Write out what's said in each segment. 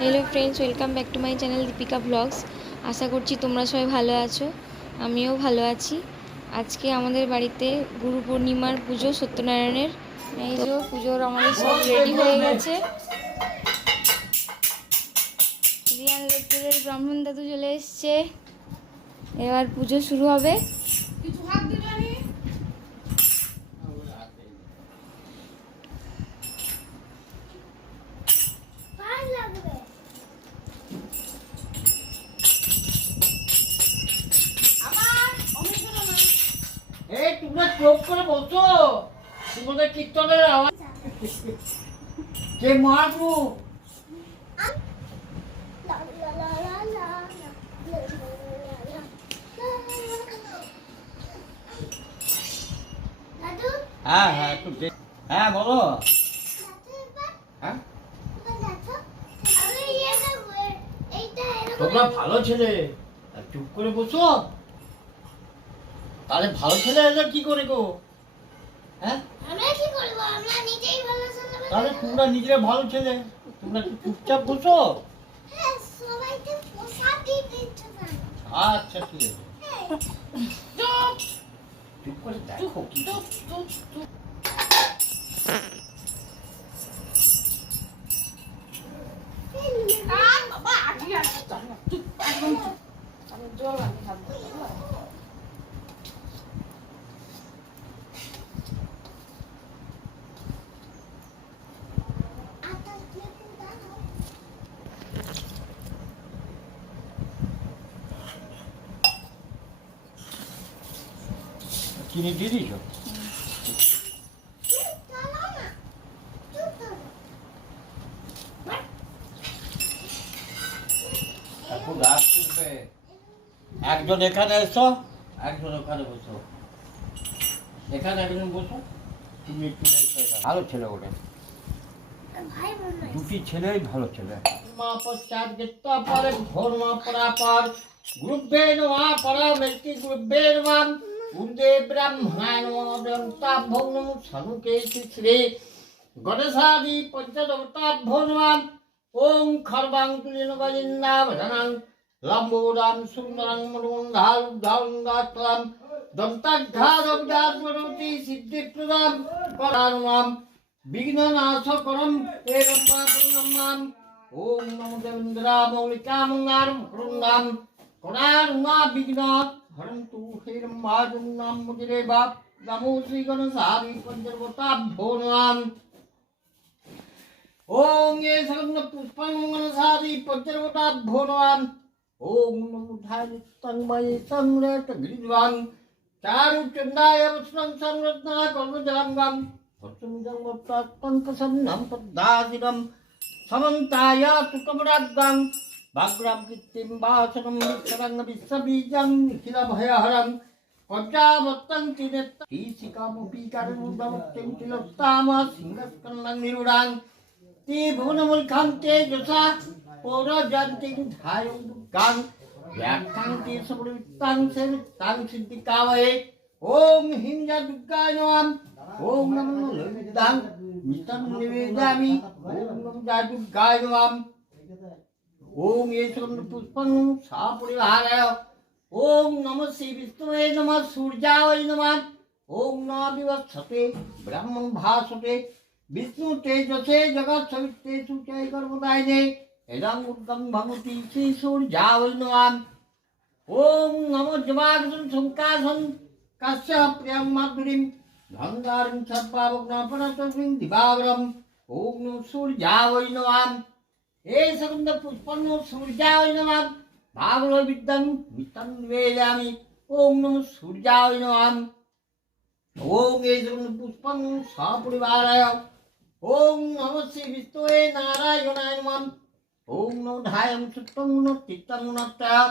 Hello friends welcome back to my channel Deepika blogs আশা করছি তোমরা সবাই ভালো আছো। আমিও ভালো আছি। আজকে আমাদের বাড়িতে গুরু পূর্ণিমার পুজো সত্যনারায়ণের। এই যে পুজোর আমাদের সব রেডি হয়ে গেছে। রিয়ান লেপুরের ব্রাহ্মণ দাদু চলে এসছে। এবার পুজো শুরু হবে। চোখ করে বলছো? তোমাদের কীর্তনের আওয়াজ। যে মহাপ্রভু হ্যাঁ হ্যাঁ হ্যাঁ বলো। হ্যাঁ? তোমরা ভালো ছেলে। চুপ করে বসো। তাহলে ভালো ছেলে এলে কি করে গো? হ্যাঁ? আমরা কি করব? আমরা নিজেই ভালো চালাবো তাহলে তোমরা নিজেরা ভালো ছেলে। তোমরা চুপচাপ বসো? হ্যাঁ সবাইকে প্রসাদ আচ্ছা ঠিক আছে। চুপ! করে দেখো কি আটা চিনি দিয়ে দিয়েছ একজন এখানে এসো একজন ওখানে বসো এখানে একজন বসো তুমি একটু ভালো ছেলে ওটা বোন দুটি ছেলেই ভালো ছেলে মা পশ্চাৎ গেত্তা পরে ধর্মা পরাপর গুরুবে নমা পরমেতি গুরুবে নমাম উর্দে ব্রহ্মায় নমন্তাভ্যং নমো সনুকে শ্রী গণেশাদি পঞ্চদেবতাভ্যো নমাম ওম খর্বাং তুলিন গজিন্দাবধানাং লম্বোরাম সুন্দরং মনুমন্ধাল উদ্ধারঙ্গাত্রাম দন্তাঘাতী সিদ্ধিপ্রদাম করানুমাম বিঘ্ননাশকরম এরম পাপন্নমাম ওম নমো দেবেন্দ্রামৌলিকামঙ্গারম হরুঙ্গাম কণারুমা বিঘ্ন হরন্তু হেরম ভাজুঙ্গাম মুদিরে বাপ নমো শ্রী গণেশাদি পঞ্চর্বতাভ্যো নমাম ওং এ সগন পুষ্পং গণেশাদি পঞ্চর্বতাভ্যো নমাম ওং নমো ধারিতং ময়ি সংরত গিরিবাং চারু চন্দায় বস্ত্রং সংরত্না কর্মজলাঙ্গম ভর্তুমিদং পঙ্কসন্নম পদ্মাদিনম সমন্তায় তুকমরাগ্গাং বাগ্রাম কৃত্রিম বাসকম বিশ্বরং বিশ্ববীজং নিখিল ভয়হরং কজ্জাবত্তং চিনেত্ত ঈশিকামপি কারণুদ্ভবত্যং তিলোত্তাম সিংহস্কন্দং নিরুড়াং। তে ভুবনমূর্খাং তেজসা পৌরজন্তিং ধায়ং দুর্গাং ব্যাখ্যাং তে সমৃত্তাং সেবিত্তাং সিদ্ধিকাবয়ে ওং হিমজা দুর্গায় নম ওং নমো ললিতাং। মিতং নিবেদামি ওং নমো দুর্গায় নম नमो या दुर्गाय नमः ॐ ये पुष्पं सा परिहाराय ओम नमः श्री विष्णुवे नमः सूर्याय नमः ओम नमः विवत्सते ब्रह्मं भासते विष्णु तेजसे जगत सविते सुचय कर्मदायिने इदं उद्गम भगवती श्री सूर्याय नमः ओम नमो जवागसं संकासं कस्य प्रियं माधुरीं गंगारिं सर्पावग्नपरतस्मिं दिवावरम् ओम नमः सूर्याय नमः हे सकंद पुष्पन्न सूर्याय नमः भागवत विद्यां मित्रं वेदामि ओम नमः सूर्याय नमः ओम हे सकंद पुष्पन्न सपरिवाराय ओम नमः श्री विष्णुवे नारायणाय नमः ओम नमो धायं सुत्तं नो चित्तं नत्तया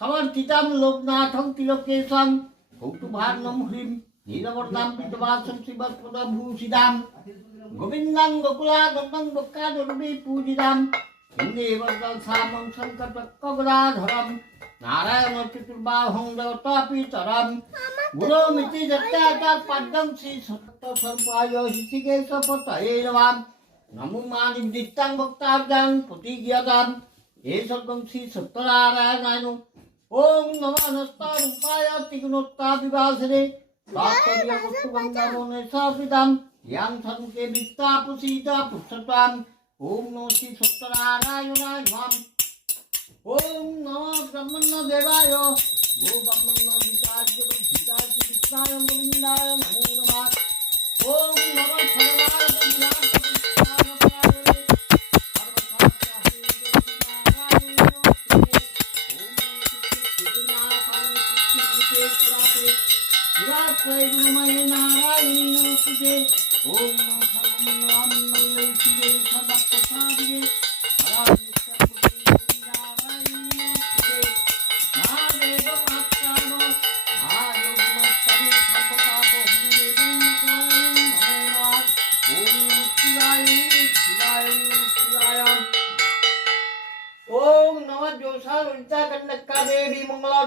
समर्थितं लोकनाथं तिलकेशं कौतुभार्णं ह्रीं नीलवर्णां पितवासं शिवस्पदभूषिदां গোবিন্দাং গোকুলা গঙ্গং বক্কাদুর্বি পূজিতাম। হিন্দেবর্গং সামং শঙ্কর চক্রগদাধরম নারায়ণ চতুর্বাহং দেবতাপিতরম গুরুমিতি দত্তাচার পদ্মং শ্রী সত্য সর্পায় হৃষিকেশ পতয়ে নমাম। নমো মানি দিত্তাং ভক্তার্দান প্রতিজ্ঞাদান এ সর্বং শ্রী সত্যনারায়ণ ওম নমঃ নস্তারূপায় ত্রিগুণোত্তা বিভাসরে তাত্তর্য বস্তু গঙ্গাবনে সাপিতাম ইয়াং সন্মুখে বিস্তাপসিতা পুষ্টতাম ওম নমঃ শ্রী সত্যনারায়ণায় মাম ওম নম ব্রহ্মণ্য দেবায়। ও ব্রহ্মণ্য বিকাশ বিকাশ কৃষ্ণায়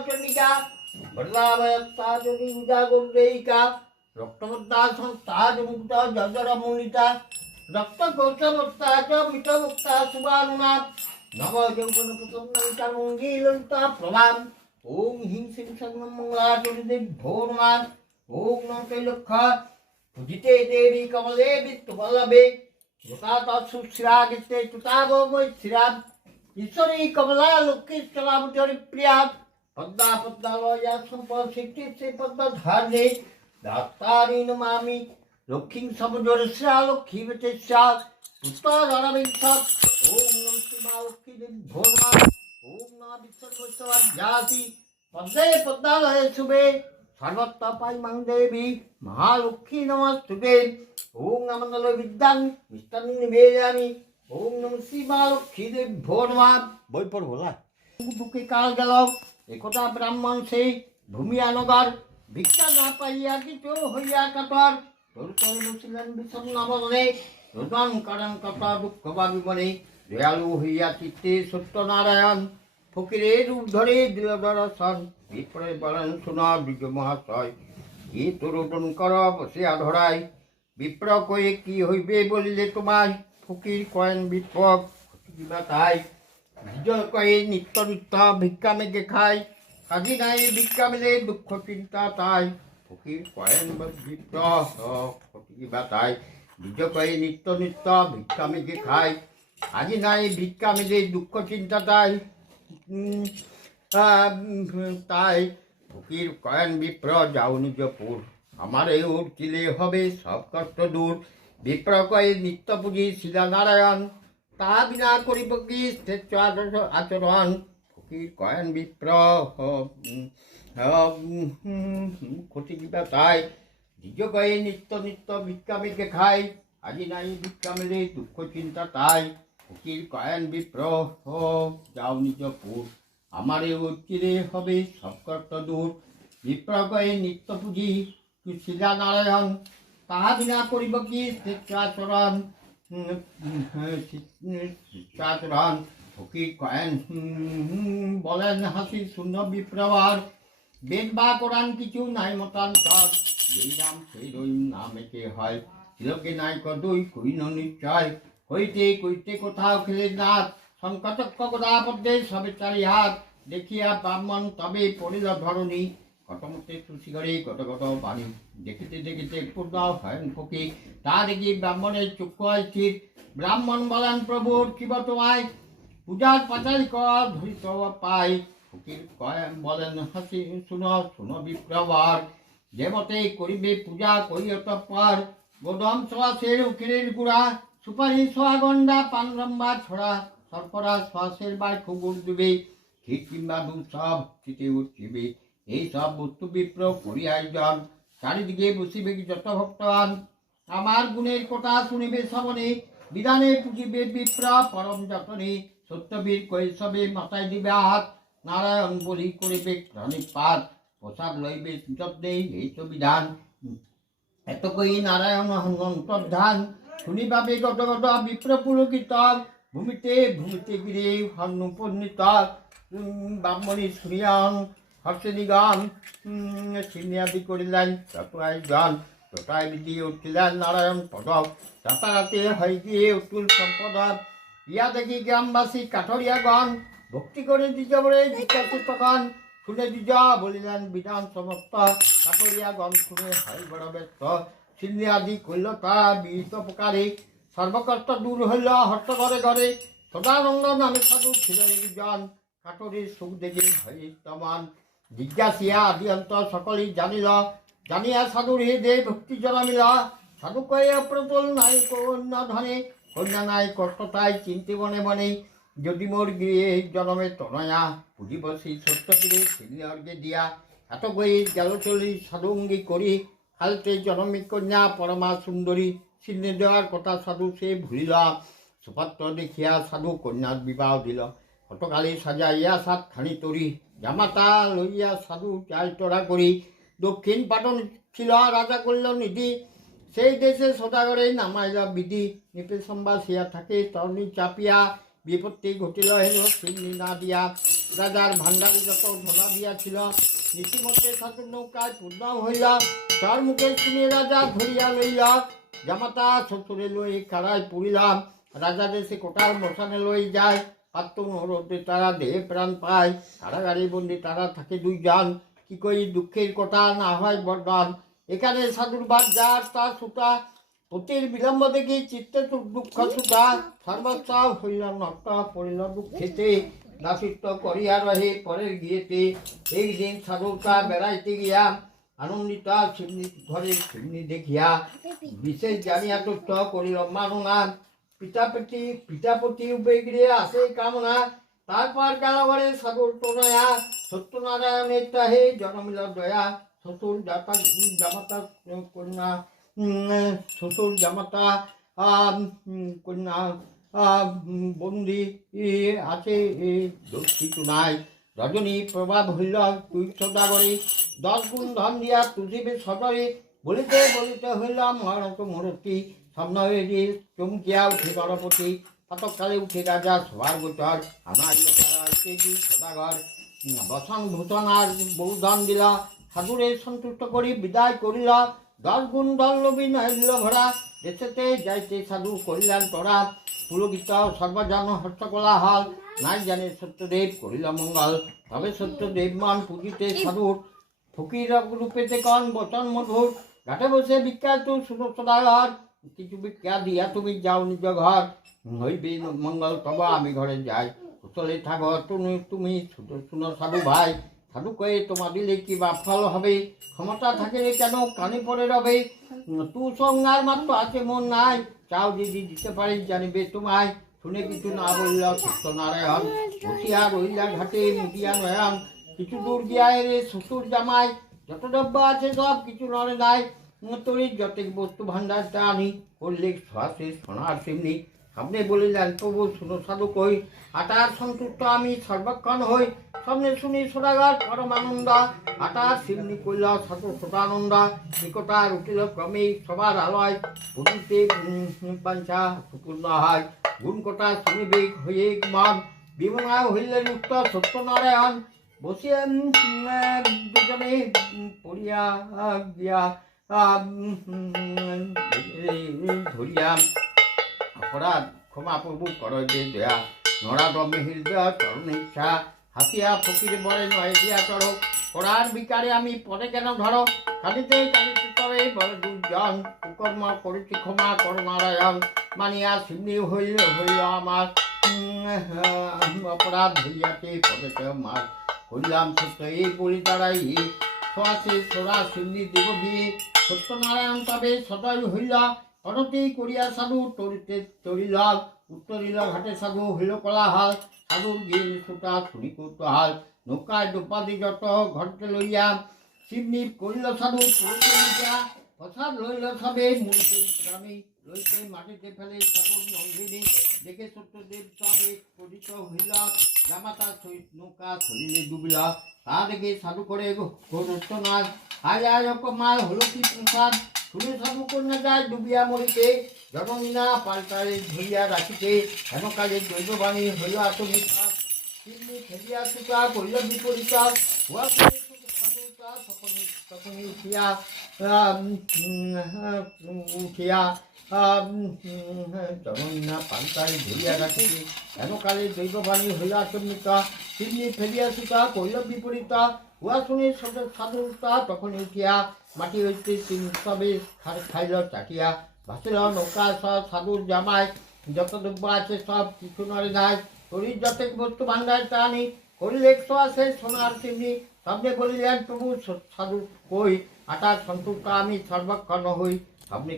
চণ্ডিকা বদলাবয়স্তাদি পূজা গোদ্রেয়িকা রক্তবদ্ধা সংস্থাজ মুক্ত জজর মূলিতা রক্ত গোচবত্তা চ মিতমুক্তা, সুবানুনাথ নব যৌবন প্রসন্নিতা মঙ্গিলতা প্রভাম ওম হিং সিং সগ্ন মঙ্গলাচরিদেব ভৌরমান ওম নম ত্রৈলক্ষ, পূজিতে দেবী কমলে বিত্তবল্লভে শ্রোতা শ্রীরাম ঈশ্বরী কমলা লক্ষ্মী সলাম প্রিয়া পদ্মা পদ্মালয়া সম্পদ সিদ্ধি শ্রী পদ্মা ধারণে দাতারি নমামি লক্ষ্মী সমজর শ্রা লক্ষ্মী বেতে শ্রা পুত্র রণবিংসৎ ওম নম শিবা লক্ষ্মী ভোমা ওম নম বিশ্বর্বস্বাধ্যাসি পদ্মে পদ্মালয়ে শুভে। সর্বত্র পাইমাং দেবী। মহালক্ষ্মী নমস্তুতে। ওম নমন্দল বিদ্যাং মিষ্টান্ন নিবেদামি ওম নম শিবালক্ষ্মী দেব ভোরমাদ বই পড়ব না? বুকে কাল গেল। একথা ব্রাহ্মণ সেই ভূমিয়া নগর ভিক্ষা না পাইয়া কিছু হইয়া কাতর তোর করে বসিলেন বিষণ্ণ বদনে রোদন কারণ কত দুঃখ বাবি বনে দয়ালু হইয়া চিত্তে সত্যনারায়ণ, ফকিরের রূপ ধরে দিল দর্শন। বিপরে বলেন, শোনা দ্বিজ মহাশয় কি তোরোদন কর বসিয়া বিপ্র কয়ে কি হইবে বলিলে তোমায়? ফকির কয়েন কিবা তাই। বিজয় কয়ে নিত্য নিত্য ভিক্ষা মেঘে খায় কাজী নাই ভিক্ষা মেলে, দুঃখ চিন্তা তাই। ফকির কয়েন কিবা তাই বিজয় কয়ে নিত্য নিত্য ভিক্ষা মেঘে খায় আজি নাই ভিক্ষা মেলে, দুঃখ চিন্তা তাই। তাই। ফকির কয়েন বিপ্র, যাও নিজপুর আমার এই উঠছিলে হবে সব কষ্ট দূর। বিপ্র কয়ে নিত্য পুঁজি শিলা নারায়ণ তা বিনা করিব কি আদর্শ- আচরণ? ফকির কয়েন বিপ্র ক্ষতি কিবা তাই নিজ কয়ে নিত্য নিত্য মেঘে খাই আজি নাই ভিক্ষা মেলে দুঃখ চিন্তা তাই ফকির কয়েন বিপ্র যাও নিজপুর আমার এই উচিরে হবে সব কষ্ট দূর বিপ্র কয়ে নিত্য পুঁজি তুই শিলা নারায়ণ তাহা বিনা করিব কি শিক্ষাচরণ শিক্ষাচরণ ফকির কয়েন বলেন হাসি শূন্য বিপ্রবার। বেদ বা কোরআন কিছু নাই মতান্তর। যেই নাম সেই রহিম নামেতে হয়? তিলকে নাই কদই কইন নিশ্চয়? হইতে কইতে কোথাও খেলে নাথ। সংকটক কদাপদ্যে সবে চারি হাত। দেখিয়া ব্রাহ্মণ তবে পড়িল ধরণী। কটমতে তুলসী গড়ে কত কত বাণী। দেখিতে দেখিতে পূর্ণ ভয়ন ফকি। তা দেখি ব্রাহ্মণের চক্ষু হয় স্থির ব্রাহ্মণ বলেন প্রভুর কিব তোমায় পূজার পাচারি কর ধরিত পাই। ফকির বলেন, হাসি, শুনো শুনো বিপ্রবার। দেবতে করিবে পূজা করিয়ত পর গোদম শ্বাসের উকিলের গুড়া, সুপারি সোয়া গন্ডা পানরম্বা ছড়া, সরপরা শ্বাসের বার খুবুর দিবে। ঠিক কিংবা দুম সব চিতে উঠিবে এই সব বস্তু বিপ্র করি আয়োজন চারিদিকে বসিবে যত ভক্তবান আমার গুণের কথা শুনিবে শ্রবণে, বিধানে পুজিবে বিপ্র পরম যতনে। সত্যবীর কৈশবে মাথায় দিবে হাত, নারায়ণ বলি করিবে প্রাণীপাত প্রসাদ লইবে যত্নে এই তো বিধান। এত কই নারায়ণ অন্তর্ধান। শুনিবাবে গত গত বিপ্র পুলকিত ভূমিতে ভূমিতে গিরে হন্নপন্নিত ব্রাহ্মণী শুনিয়ান গান সিনিয়াদি করিলেন আয়োজন জটায় বিধি উঠিলেন নারায়ণ পদ রাতারাতি হয়ে গিয়ে উতুল সম্পদ ইয়া দেখি গ্রামবাসী কাঠরিয়াগণ ভক্তি করে দ্বিজবরে জিজ্ঞাসি তখন শুনে দ্বিজ বলিলেন, বিধান সমস্ত কাঠরিয়াগণ শুনে হয় বড় ব্যস্ত। সিন্ধি আদি কইল তা বিহিত প্রকারে সর্বকর্ত দূর হইল হর্ত ঘরে ঘরে। সদানন্দ নামে সাধু ছিল একজন কাঠরির সুখ দেখি হই তমান। জিজ্ঞাসিয়া আদি অন্ত সকলেই জানিল, জানিয়া সাধুর হৃদে ভক্তি জন্মিল সাধু কয়ে প্রতুল নাই কন্যা ধনে, কন্যা নাই কষ্ট তাই চিন্তি বনে বনে যদি মোর গৃহে জনমে তনয়া পুজি বসি সত্য ফিরে সিনি অর্ঘে দিয়া। এত কই গেল চলি সাধুঙ্গি করি, খালতে জনমী কন্যা পরমা সুন্দরী সিন্নি দেওয়ার কথা সাধু সে ভুলিল। সুপাত্র দেখিয়া সাধু কন্যার বিবাহ দিল। কতকালে সাজাইয়া সাত খানি তরি জামাতা লইয়া সাধু চাল তোরা করি। দক্ষিণ পাটন ছিল রাজা করল নিধি। সেই দেশে সদাগরে নামাইলা বিধি। নিপে সম্বাসিয়া থাকে, তরণী চাপিয়া। বিপত্তি ঘটিল হেন, সিন্নি না দিয়া। রাজার ভাণ্ডারে যত ধনা দিয়াছিল নীতিমধ্যে সাধু নৌকায় পূর্ণ হইল। তার মুখে শুনে রাজা ধরিয়া লইল। জামাতা শ্বশুরে লই কারায় পুরিলাম রাজা দেশে কোটার মশানে লই যায়। অনুরোধে তারা দেহে প্রাণ পায় কারাগারে বন্দি তারা থাকে দুইজন। কি করি দুঃখের কথা না হয় বর্ণন এখানে সাধুর বাদ যার তা সুতা। পতির বিলম্ব দেখি চিত্তে দুঃখ সুতা। সর্বস্ব হইল নষ্ট, পড়িল দুঃখেতে। দাসিত্ব করিয়া রহে পরের গিয়েতে। একদিন সাধুটা বেড়াইতে গিয়া, আনন্দিতা সিমনি ঘরে সিমনি দেখিয়া। বিশেষ জানিয়া তুষ্ট করিল মানুনা। পিতাপতি পিতাপতি বেগড়ে আসে কামনা। তারপর গেল ঘরে সাগর তোনয়া সত্যনারায়ণের তাহে জনমিল দয়া, শ্বশুর জাতা জামাতা কন্যা শ্বশুর জামাতা কন্যা বন্দি আছে কিছু নাই। রজনী প্রভাব হইল তুই সদাগরে দশ গুণ ধন দিয়া তুজিবে সদরে, বলিতে বলিতে হইল মহারত মূর্তি। স্বপ্ন হয়ে চমকিয়া উঠে গণপতি কতকালে উঠে রাজা সবার গোচর আমার লোকেরা কেজি সদাগর বসন আর বৌধন দিলা সাধুরে সন্তুষ্ট করি বিদায় করিল, দশ গুণ দল্লবী নহিল ভরা, দেশেতে যাইতে সাধু করিলেন তোরা পুলকিত সর্বজন হস্তকলা হল নাই জানে সত্যদেব করিল মঙ্গল, তবে সত্যদেব মান পুজিতে সাধুর, ফকির রূপেতে কন বচন মধুর, ঘাটে বসে বিখ্যাত সুরসদাগর কিছু ভিক্ষা দিয়া তুমি যাও নিজ ঘর? হইবে মঙ্গল তবে, আমি ঘরে যাই। কুশলে থাক, তুমি তুমি শুনো সাধু ভাই। সাধু কয়ে তোমার দিলে কি বা ফল হবে? ক্ষমতা থাকিলে কেন? কানে পড়ে রবে। তু সঙ্গার মাত্র আছে, মন নাই। চাও যদি দিতে পারি, জানিবে তোমায়। শুনে কিছু না বলল সত্যনারায়ণ বসিয়া রইলা ঘাটে মুদিয়া নয়ন। কিছু দূর গিয়া রে শ্বশুর জামাই। যত দ্রব্য আছে সব কিছু নড়ে নাই। তরির যত বস্তু ভাণ্ডারটা আনি করলে শ্বাসে সোনার সিমনি। সামনে বলিলেন প্রভু শুনো সাধু কই, আটার সন্তুষ্ট আমি সর্বক্ষণ হই। সামনে শুনি সোনাগার পরমানন্দ, আটার সিমনি কইল সাধু সদানন্দ। নিকটার উঠিল ক্রমে সবার আলয় পুরীতে পাঞ্চা সুপূর্ণ হয় গুণ কটা শুনিবে হয়ে মন বিমনায় হইলেন উত্তর সত্যনারায়ণ। বসিয়া দুজনে পড়িয়া গিয়া ধরিয়া ক্ষমা প্রভু কর দয়া। নড়া দমে হৃদয় ইচ্ছা, হাসিয়া ফকির বলে নয় দিয়া পড়ার বিকারে আমি পরে কেন ধরো? কাঁদিতে কাঁদিতে তবে দুজন কুকর্ম করেছি ক্ষমা কর নারায়ণ। মানিয়া সিদ্ধি হইল হইল আমার। অপরাধ হইয়াতে পদেতে মার। হইলাম সত্য এই বলি দাঁড়াই। সোয়াশে দেব সত্যনারায়ণ তবে সদয় হইলা অনতি করিয়া সাধু তরিতে তরিল উত্তরিল ঘাটে সাধু হইল কলাহাল, সাধুর গিল সুতা শুনি কৌতূহল। নৌকায় ডোপাদি যত ঘরতে লইয়া শিবনি করিল সাধু প্রসাদ লইল সবে মূর্তি লইতে মাটিতে ফেলে সাধুর নন্দিনী, দেখে সত্যদেব তবে পরিত হইল। জামাতা সহিত নৌকা শরীরে ডুবিল। তা দেখে সাধু করে ঘোরনাথ আজ মাল হলো কি প্রসাদ শুনে সাধু কন্যা যায় ডুবিয়া মরিতে। জনমিনা পাল্টারে ধরিয়া রাখিতে। হেমকালে দৈববাণী হইল আত্মমিতা তিনি ফেরিয়া সুতা করিল বিপরীতা। হুয়া তখনই উঠিয়া উঠিয়া জগন্না পান্তায় ধরিয়া রাখিছে এনকালে দৈববাণী হইয়া চন্মিতা সিদ্ধি ফেরিয়া সুতা কৈল বিপরীতা। উহা শুনি সাধুতা তখন উঠিয়া মাটি হইতে তিন উৎসবে খাইল চাটিয়া ভাসিল নৌকা সব সাধুর জামাই যত দ্রব্য আছে সব কিছু নরে নাই তরি যত বস্তু ভান্ডার টানি করিল একশো আছে সোনার চিমনি সামনে বলিলেন প্রভু সাধু কই আটা সন্তুষ্ট আমি সর্বক্ষণ হই সামনে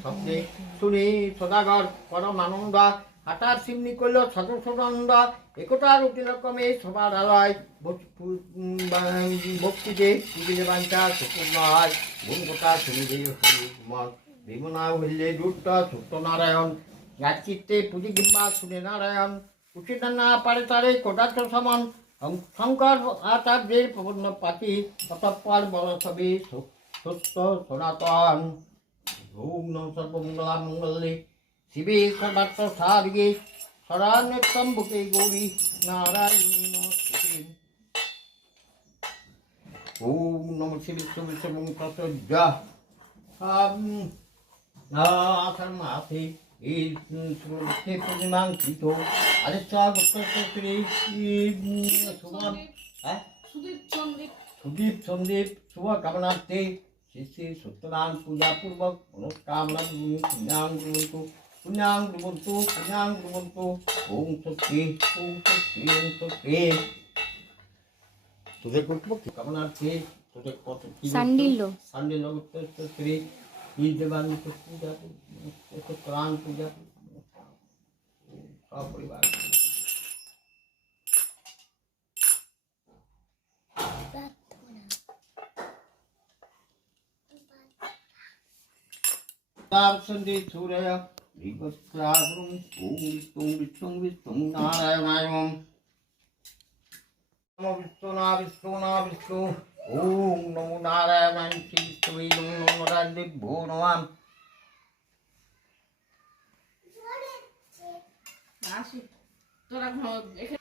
স্বপ্নে শুনি সদাগর পরম আনন্দ হাটার সিমনি করল সাধু সদানন্দ একতার অতি রকমে সবার আলয় ভক্তিতে পুজিলে বাঞ্চা সুপূর্ণ হয় গুণ গোটা শুনিলে হরি মন বিমনা হইলে দুষ্ট সত্যনারায়ণ চিত্তে পুজি কিংবা শুনে নারায়ণ। উচিত না পারে তারে কোটাচ্ছ সমান শঙ্কর আচার্যের প্রবন্ধ পাতি, অতঃপর বল ছবি সত্য সনাতন। নম সর্বমঙ্গলা মঙ্গলে শিবে সর্বার্থ সারিগে শরণ্যম বুকে গৌরী নারায়ণী নমস্তে ওম নম শ্রী বিশ্ব বিশ্ব মঙ্গল আষাঢ় মাসে এই সুরক্ষে পূর্ণিমাঙ্কিত আদিত্য গুপ্তশ্রী সুমন হ্যাঁ সুদীপ 분양 두번도 분양 두번도 옹토끼 옹토끼 옹토끼 तुझे कुछ मत कमना थी तुझे कुछ संडीलो संडीलो तो तो तेरी ये जवान तो पूजा तो कुरान पूजा सब परिवार तार संदी छू रहे हो বিষ্ণু নারায়ণায় ওম নমো বিষ্ণুনা বিষ্ণুনা বিষ্ণু ওম নমো নারায়ণায় শ্রী বিষ্ণু নমো রাজদিভ্যো নমাম আসি তোরা ঘ- এখানে